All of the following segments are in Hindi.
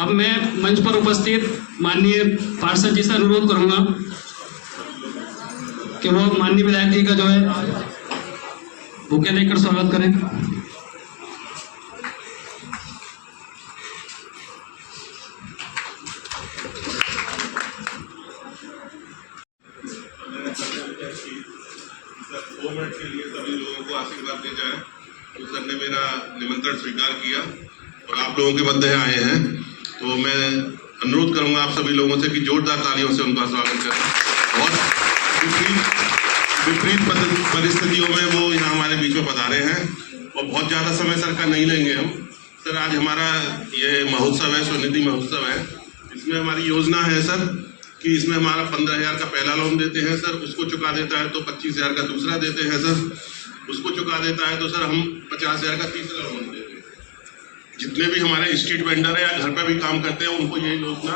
अब मैं मंच पर उपस्थित माननीय पार्षद जी से अनुरोध करूंगा कि वो माननीय विधायक जी का जो है बुके देकर स्वागत करें। के लिए सभी लोगों को आशीर्वाद दे जाए। तो सर ने मेरा निमंत्रण स्वीकार किया और आप लोगों के मध्य आए हैं, तो मैं अनुरोध करूंगा आप सभी लोगों से कि जोरदार तालियों से उनका स्वागत करें। बहुत विपरीत परिस्थितियों में वो यहाँ हमारे बीच में पधारे हैं और बहुत ज़्यादा समय सर का नहीं लेंगे हम। सर आज हमारा ये महोत्सव है, स्वनिधि महोत्सव है। इसमें हमारी योजना है सर कि इसमें हमारा 15,000 का पहला लोन देते हैं सर, उसको चुका देता है तो 25,000 का दूसरा देते हैं सर, उसको चुका देता है तो सर हम 50,000 का तीसरा लोन देते हैं। जितने भी हमारे स्ट्रीट वेंडर है या घर पर भी काम करते हैं उनको ये योजना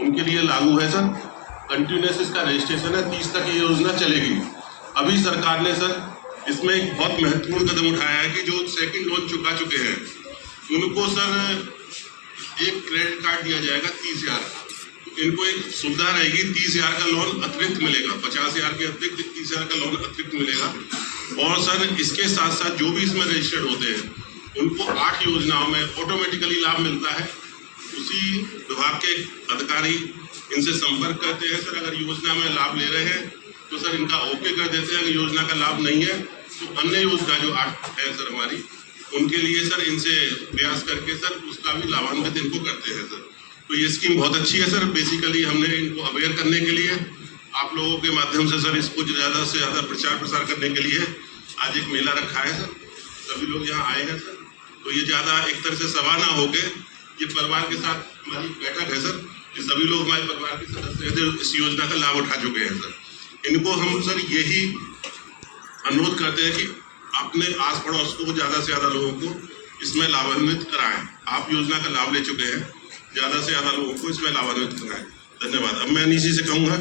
उनके लिए लागू है सर। कंटिन्यूस इसका रजिस्ट्रेशन है, 30 तक ये योजना चलेगी। अभी सरकार ने सर इसमें एक बहुत महत्वपूर्ण कदम उठाया है कि जो सेकेंड लोन चुका चुके हैं उनको सर एक क्रेडिट कार्ड दिया जाएगा 30,000। इनको एक सुविधा रहेगी, 30,000 का लोन अतिरिक्त मिलेगा, 50,000 के अतिरिक्त 30,000 का लोन अतिरिक्त मिलेगा। और सर इसके साथ साथ जो भी इसमें रजिस्टर्ड होते हैं उनको 8 योजनाओं में ऑटोमेटिकली लाभ मिलता है। उसी विभाग के अधिकारी इनसे संपर्क करते हैं सर, अगर योजना में लाभ ले रहे हैं तो सर इनका ओके कर देते हैं। अगर योजना का लाभ नहीं है तो अन्य योजना जो 8 है सर हमारी, उनके लिए सर इनसे प्रयास करके सर उसका भी लाभान्वित इनको करते हैं सर। तो ये स्कीम बहुत अच्छी है सर। बेसिकली हमने इनको अवेयर करने के लिए आप लोगों के माध्यम से सर इसको ज़्यादा से ज़्यादा प्रचार प्रसार करने के लिए आज एक मेला रखा है सर। सभी लोग यहाँ आए हैं सर, तो ये ज़्यादा एक तरह से सभा ना हो के ये परिवार के साथ हमारी बैठक है सर। ये सभी लोग हमारे परिवार के सदस्य हैं जो इस योजना का लाभ उठा चुके हैं सर। इनको हम सर यही अनुरोध करते हैं कि अपने आस पड़ोस को ज़्यादा से ज़्यादा लोगों को इसमें लाभान्वित कराएं। आप योजना का लाभ ले चुके हैं, ज़्यादा से ज़्यादा लोगों को इसमें लाभान्वित कराएं। धन्यवाद। अब मैं इसी से कहूँगा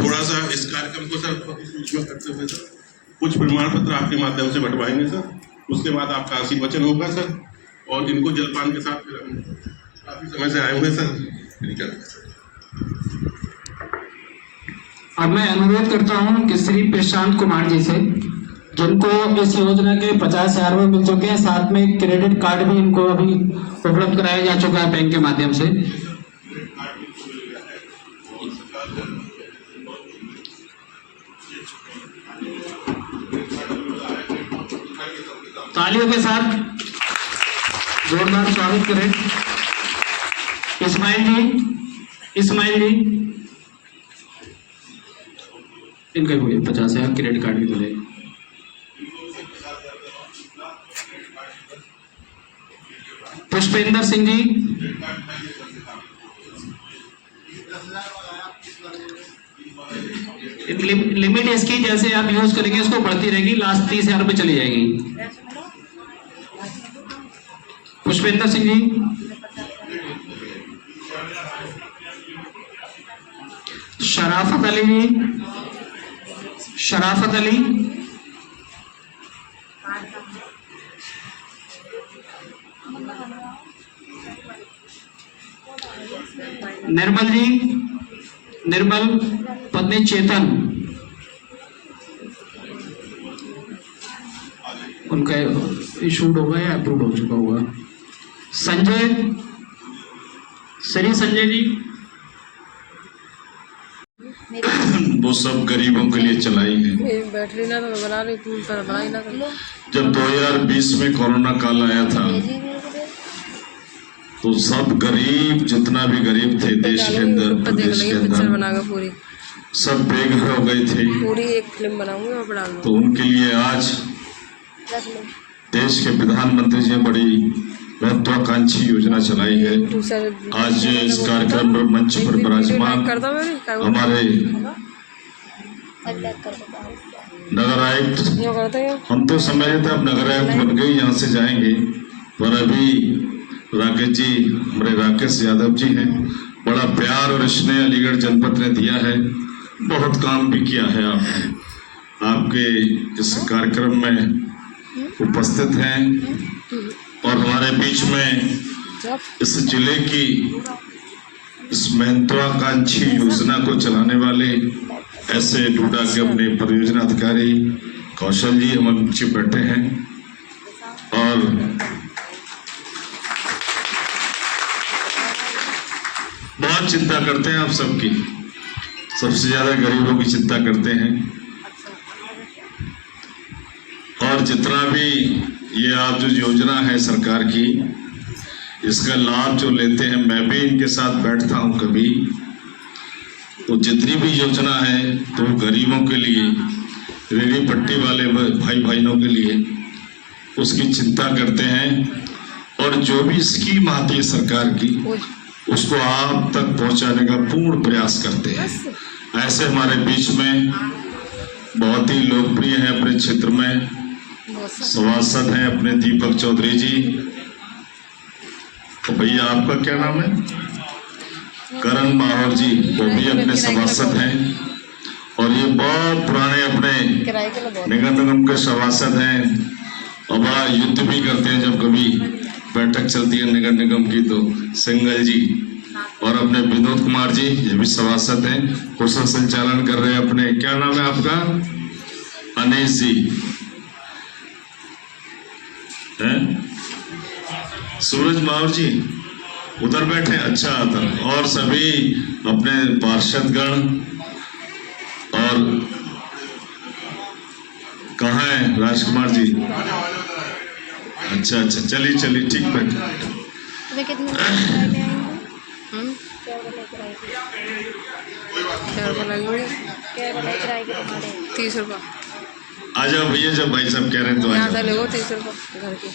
थोड़ा सा इस कार्यक्रम को सर सूक्ष्म करते हुए सर कुछ प्रमाण पत्र आपके माध्यम से बंटवाएंगे सर। उसके बाद आपका आशीर्वचन होगा सर और इनको जलपान के साथ फिर हम काफ़ी समय से आए हुए सर। अब मैं अनुरोध करता हूँ कि श्री प्रशांत कुमार जी से, जिनको इस योजना के 50,000 रुपये मिल चुके हैं, साथ में क्रेडिट कार्ड भी इनको अभी उपलब्ध कराया जा चुका है बैंक के माध्यम से। तालियों के साथ जोरदार स्वागत करें इस्माइल जी। इनका भी 50,000 क्रेडिट कार्ड भी मिलेगा। पुष्पेंद्र सिंह जी, लिमिट इसकी जैसे आप यूज करेंगे इसको बढ़ती रहेगी, लास्ट 30,000 रुपये चली जाएगी। पुष्पेंद्र सिंह जी, शराफत अली जी, शराफत अली, निर्मल जी, निर्मल पत्नी चेतन, उनका इशूड होगा या अप्रूव हो चुका होगा। संजय, श्री संजय जी, वो सब गरीबों के लिए चलाई है। बैटरी ना तो बना रही बना ही ना। जब 2020 में कोरोना काल आया था तो सब गरीब, जितना भी गरीब थे देश के अंदर, प्रदेश के अंदर, सब बेघर हो गए थे। पूरी एक फिल्म बनाऊंगी और बना तो उनके लिए आज देश के प्रधानमंत्री जी ने बड़ी महत्वाकांक्षी योजना चलाई है। आज इस कार्यक्रम पर मंच पर विराजमान हमारे नगर आयुक्त, हम तो समझ रहे थे अब नगर आयुक्त बन गए, यहाँ से जाएंगे, पर अभी राकेश जी, हमारे राकेश यादव जी हैं, बड़ा प्यार और स्नेह अलीगढ़ जनपद ने दिया है। बहुत काम भी किया है आपने, आपके इस कार्यक्रम में उपस्थित हैं और हमारे बीच में इस जिले की इस महत्वाकांक्षी योजना को चलाने वाले ऐसे डूडा के अपने परियोजना अधिकारी कौशल जी हमारे नीचे बैठे हैं और बहुत चिंता करते हैं आप सबकी, सबसे ज्यादा गरीबों की चिंता करते हैं। और जितना भी ये आप जो योजना है सरकार की, इसका लाभ जो लेते हैं, मैं भी इनके साथ बैठता हूं कभी, तो जितनी भी योजना है तो गरीबों के लिए, रेहड़ी पट्टी वाले भाई बहनों के लिए उसकी चिंता करते हैं और जो भी स्कीम आती है सरकार की उसको आप तक पहुंचाने का पूर्ण प्रयास करते हैं। ऐसे हमारे बीच में बहुत ही लोकप्रिय है अपने क्षेत्र में सभासद हैं अपने दीपक चौधरी जी। तो भैया आपका क्या नाम है? करण माहौर जी, वो भी अपने सभासद हैं और ये बहुत पुराने अपने नगर निगम के सभासद हैं और बड़ा युद्ध भी करते हैं। जब कभी बैठक चलती है नगर निगम की तो सिंगल जी और अपने विनोद कुमार जी, ये भी सभासद हैं, कुशल संचालन कर रहे हैं अपने, क्या नाम है आपका? अनीश जी हैं? सूरज माहौर जी उधर बैठे, अच्छा आता, और सभी अपने पार्षदगण और कहाँ है राजकुमार जी? अच्छा अच्छा, चलिए चलिए, ठीक बैठे। 30 रुपये। आ जाओ भैया, जब भाई साहब कह रहे हैं तो आ यहाँ से जाओ। ले 30 रुपये घर के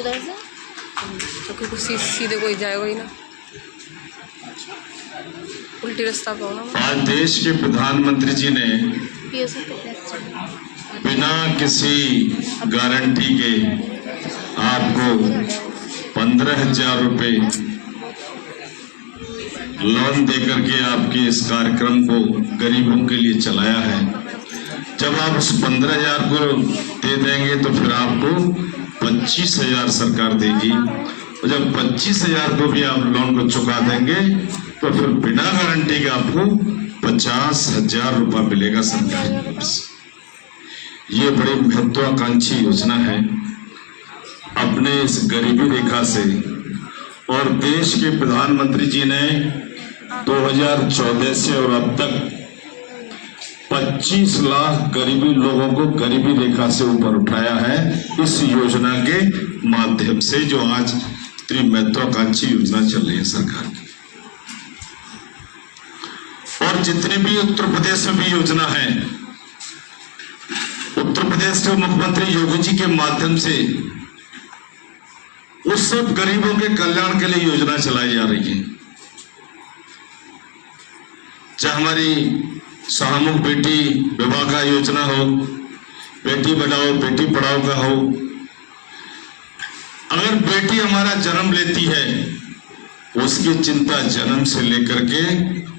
उधर से, क्योंकि कुछ सीधे कोई जाएगा ही ना, उल्टी रास्ता पाओ ना। आज देश के प्रधानमंत्री जी ने बिना किसी गारंटी के आपको 15,000 रुपए लोन देकर के आपके इस कार्यक्रम को गरीबों के लिए चलाया है। जब आप उस 15,000 को दे देंगे तो फिर आपको 25,000 सरकार देगी और जब 25,000 को भी आप लोन को चुका देंगे तो फिर बिना गारंटी के आपको 50,000 रुपया मिलेगा सरकार की तरफ से। ये बड़ी महत्वाकांक्षी योजना है अपने इस गरीबी रेखा से, और देश के प्रधानमंत्री जी ने 2014 से और अब तक 25 लाख गरीबी लोगों को गरीबी रेखा से ऊपर उठाया है इस योजना के माध्यम से, जो आज इतनी महत्वाकांक्षी योजना चल रही है सरकार की। और जितनी भी उत्तर प्रदेश में भी योजना है, उत्तर प्रदेश के मुख्यमंत्री योगी जी के माध्यम से उस सब गरीबों के कल्याण के लिए योजना चलाई जा रही है। चाहे हमारी सामूहिक बेटी विवाह का योजना हो, बेटी बचाओ बेटी पढ़ाओ का हो, अगर बेटी हमारा जन्म लेती है उसकी चिंता जन्म से लेकर के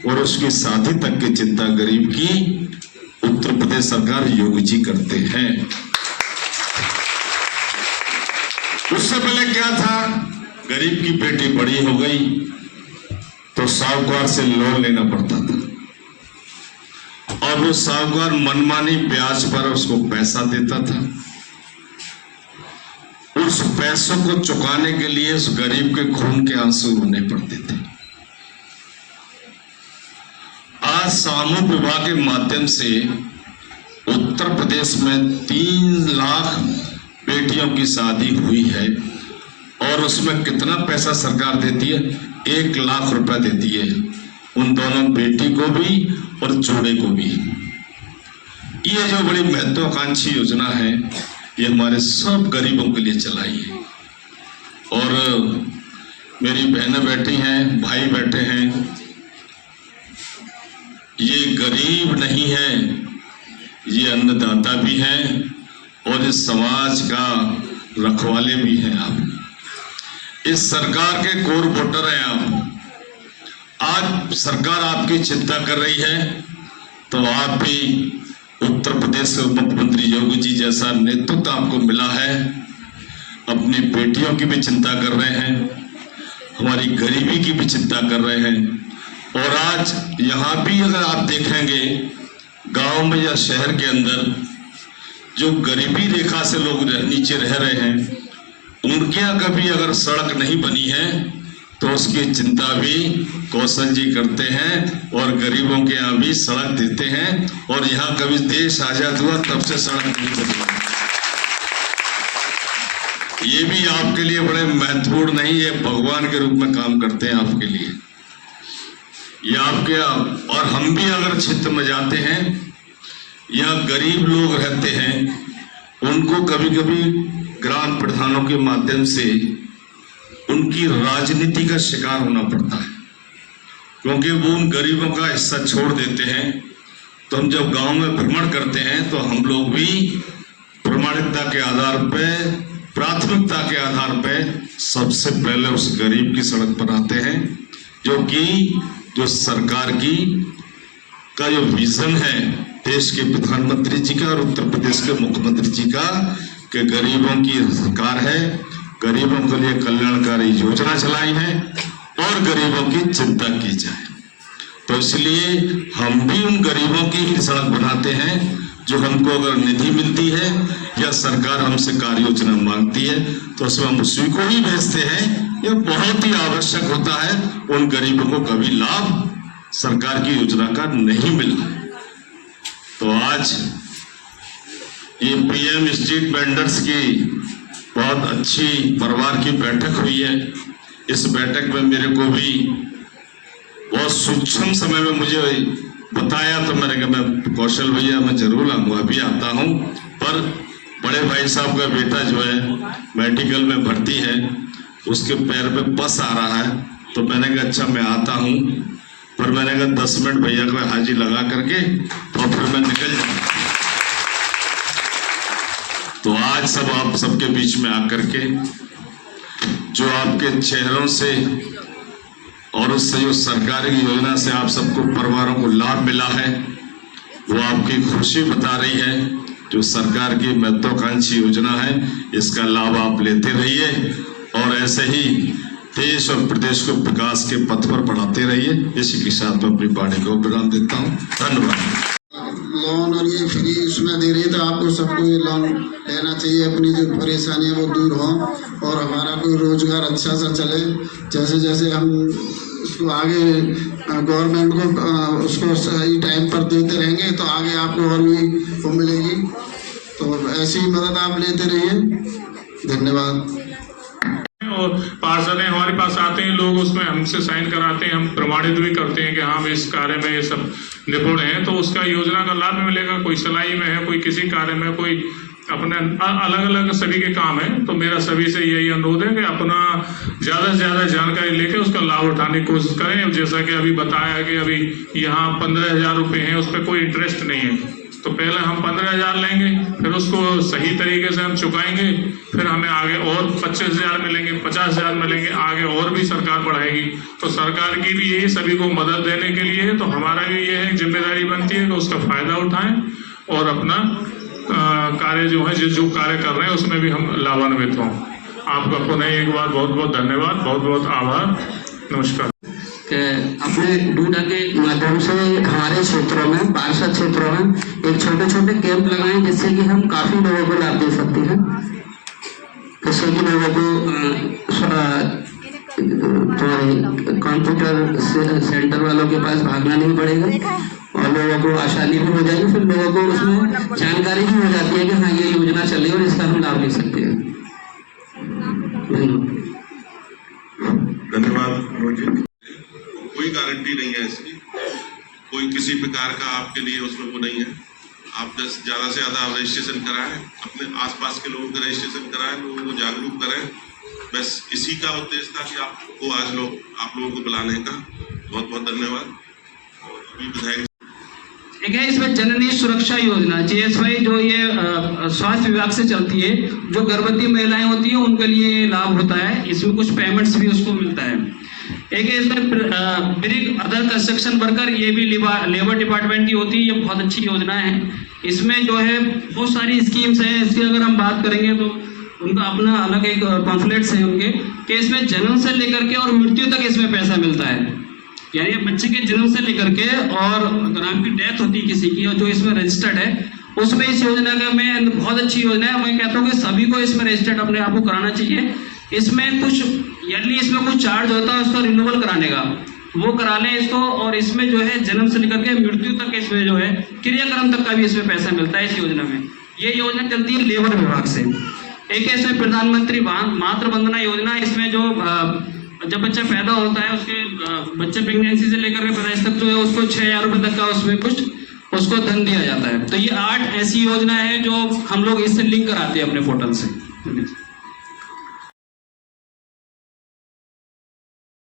और उसकी शादी तक की चिंता गरीब की उत्तर प्रदेश सरकार योगी जी करते हैं। उससे पहले क्या था, गरीब की बेटी बड़ी हो गई तो साहूकार से लोन लेना पड़ता था और वो साहूकार मनमानी ब्याज पर उसको पैसा देता था। उस पैसों को चुकाने के लिए उस गरीब के खून के आंसू रोने पड़ते थे। आज सामूहिक विवाह के माध्यम से उत्तर प्रदेश में 3 लाख बेटियों की शादी हुई है और उसमें कितना पैसा सरकार देती है? 1 लाख रुपया देती है उन दोनों बेटी को भी और जोड़े को भी। ये जो बड़ी महत्वाकांक्षी योजना है ये हमारे सब गरीबों के लिए चलाई है। और मेरी बहनें बैठी हैं, भाई बैठे हैं, ये गरीब नहीं है, ये अन्नदाता भी हैं और इस समाज का रखवाले भी हैं। आप इस सरकार के कोर वोटर हैं। आप आज सरकार आपकी चिंता कर रही है तो आप भी उत्तर प्रदेश के मुख्यमंत्री योगी जी जैसा नेतृत्व आपको मिला है, अपनी बेटियों की भी चिंता कर रहे हैं, हमारी गरीबी की भी चिंता कर रहे हैं। और आज यहाँ भी अगर आप देखेंगे गांव में या शहर के अंदर जो गरीबी रेखा से लोग नीचे रह रहे हैं, उनके यहाँ कभी अगर सड़क नहीं बनी है तो उसकी चिंता भी कौशल जी करते हैं और गरीबों के यहाँ भी सड़क देते हैं। और यहाँ कभी देश आजाद हुआ तब से सड़क नहीं बनी। ये भी आपके लिए बड़े महत्वपूर्ण नहीं है, भगवान के रूप में काम करते हैं आपके लिए। ये आपके और हम भी अगर क्षेत्र में जाते हैं या गरीब लोग रहते हैं, उनको कभी कभी ग्राम प्रधानों के माध्यम से उनकी राजनीति का शिकार होना पड़ता है, क्योंकि वो उन गरीबों का हिस्सा छोड़ देते हैं। तो हम जब गांव में भ्रमण करते हैं तो हम लोग भी प्रामाणिकता के आधार पे, प्राथमिकता के आधार पे सबसे पहले उस गरीब की सड़क पर आते हैं, जो सरकार की का जो विजन है देश के प्रधानमंत्री जी का और उत्तर प्रदेश के मुख्यमंत्री जी का, कि गरीबों की सरकार है, गरीबों के लिए कल्याणकारी योजना चलाई है और गरीबों की चिंता की जाए। तो इसलिए हम भी उन गरीबों की ही सड़क बनाते हैं जो हमको अगर निधि मिलती है या सरकार हमसे कार्य योजना मांगती है तो उसमें हम उसी को ही भेजते हैं। यह बहुत ही आवश्यक होता है, उन गरीबों को कभी लाभ सरकार की योजना का नहीं मिला। तो आज ये पीएम स्ट्रीट वेंडर्स की बहुत अच्छी परिवार की बैठक हुई है। इस बैठक में मेरे को भी बहुत सूक्ष्म समय में मुझे बताया, तो मैंने कहा मैं कौशल भैया मैं जरूर आऊंगा, अभी आता हूं। पर बड़े भाई साहब का बेटा जो है मेडिकल में भर्ती है, उसके पैर पे पस आ रहा है, तो मैंने कहा अच्छा मैं आता हूं। पर मैंने कहा 10 मिनट भैया को हाजिर लगा करके और फिर मैं निकल जाऊंगा। तो आज सब आप सबके बीच में आकर के जो आपके चेहरों से और उससे जो सरकारी योजना से आप सबको परिवारों को लाभ मिला है, वो आपकी खुशी बता रही है। जो सरकार की महत्वाकांक्षी योजना है, इसका लाभ आप लेते रहिए और ऐसे ही देश और प्रदेश को विकास के पथ पर बढ़ाते रहिए। इसी के साथ मैं अपनी वाणी को विराम देता हूँ। धन्यवाद। लोन और ये फ्री उसमें दे रही है, तो आपको सबको ये लोन लेना चाहिए, अपनी जो परेशानी है वो दूर हो और हमारा कोई रोजगार अच्छा सा चले। जैसे जैसे हम उसको आगे गवर्नमेंट को उसको सही टाइम पर देते रहेंगे तो आगे आपको और भी वो मिलेगी। तो ऐसी मदद आप लेते रहिए। धन्यवाद। और पार्षद हमारे पास आते हैं लोग, उसमें हमसे साइन कराते हैं, हम प्रमाणित भी करते हैं कि हाँ इस कार्य में ये सब निपुण हैं, तो उसका योजना का लाभ मिलेगा। कोई सिलाई में है, कोई किसी कार्य में, कोई अपने अलग अलग सभी के काम है। तो मेरा सभी से यही अनुरोध है कि अपना ज़्यादा से ज़्यादा जानकारी लेके उसका लाभ उठाने की कोशिश करें। जैसा कि अभी बताया कि अभी यहाँ 15,000 रुपये हैं, उस पर कोई इंटरेस्ट नहीं है, तो पहले हम 15,000 लेंगे, फिर उसको सही तरीके से हम चुकाएंगे, फिर हमें आगे और 25,000 मिलेंगे, 50,000 मिलेंगे, आगे और भी सरकार बढ़ाएगी। तो सरकार की भी यही सभी को मदद देने के लिए है। तो हमारा भी ये है जिम्मेदारी बनती है कि उसका फायदा उठाएं और अपना कार्य जो है जो कार्य कर रहे हैं उसमें भी हम लाभान्वित हों। आपका पुनः एक बार बहुत बहुत धन्यवाद, बहुत बहुत आभार, नमस्कार। अपने डूडा के माध्यम से हमारे क्षेत्रों में, पार्षद क्षेत्रों में एक छोटे छोटे कैंप लगाएं, जिससे कि हम काफी लोगों को लाभ दे सकते हैं। जिससे कि लोगों को कंप्यूटर सेंटर वालों के पास भागना नहीं पड़ेगा और लोगों को आसानी भी हो जाएगी। फिर लोगों को उसमें जानकारी भी हो जाती है कि हाँ ये योजना चल रही है और इसका हम लाभ ले सकते हैं। धन्यवाद। कोई गारंटी नहीं है इसकी, कोई किसी प्रकार का आपके लिए उसमें वो नहीं है। आप ज़्यादा से ज़्यादा आप रजिस्ट्रेशन कराएं, अपने आसपास के लोगों का रजिस्ट्रेशन कराएं, लोगों को जागरूक करें। बस इसी का उद्देश्य था कि आपको आज आप लोगों को बुलाने का। बहुत बहुत धन्यवाद। अभी विधायक एक है इसमें जननी सुरक्षा योजना JSY, जो ये स्वास्थ्य विभाग से चलती है। जो गर्भवती महिलाएं होती हैं उनके लिए लाभ होता है, इसमें कुछ पेमेंट्स भी उसको मिलता है। एक है इसमें ब्रिक अदर कंस्ट्रक्शन वर्कर, ये भी लेबर डिपार्टमेंट की होती है। ये बहुत अच्छी योजना है। इसमें जो है बहुत सारी स्कीम्स हैं। इसकी अगर हम बात करेंगे तो उनका अपना अलग एक पॉम्फलेट्स हैं उनके, कि इसमें जन्म से लेकर के और मृत्यु तक इसमें पैसा मिलता है। यानी बच्चे के जन्म से लेकर के और अगर आपकी डेथ होती है किसी की और जो इसमें रजिस्टर्ड है, उसमें इस योजना का मैं बहुत अच्छी योजना है। मैं कहता हूँ कि सभी को इसमें रजिस्टर्ड अपने आप को कराना चाहिए। इसमें कुछ यदि इसमें कुछ चार्ज होता है उसका रिन्यूअल कराने का, वो करा लें इसको। और इसमें जो है जन्म से लेकर के मृत्यु तक इसमें जो है क्रियाक्रम तक का भी इसमें पैसा मिलता है इस योजना में। ये योजना चलती है लेबर विभाग से। एक है इसमें प्रधानमंत्री मातृ वंदना योजना। इसमें जो जब बच्चा पैदा होता है उसके बच्चे प्रेगनेंसी से लेकर के पैदाइश तक जो है उसको 6,000 रुपये तक का उसमें कुछ उसको धन दिया जाता है। तो ये 8 ऐसी योजना है जो हम लोग इससे लिंक कराते हैं अपने पोर्टल से।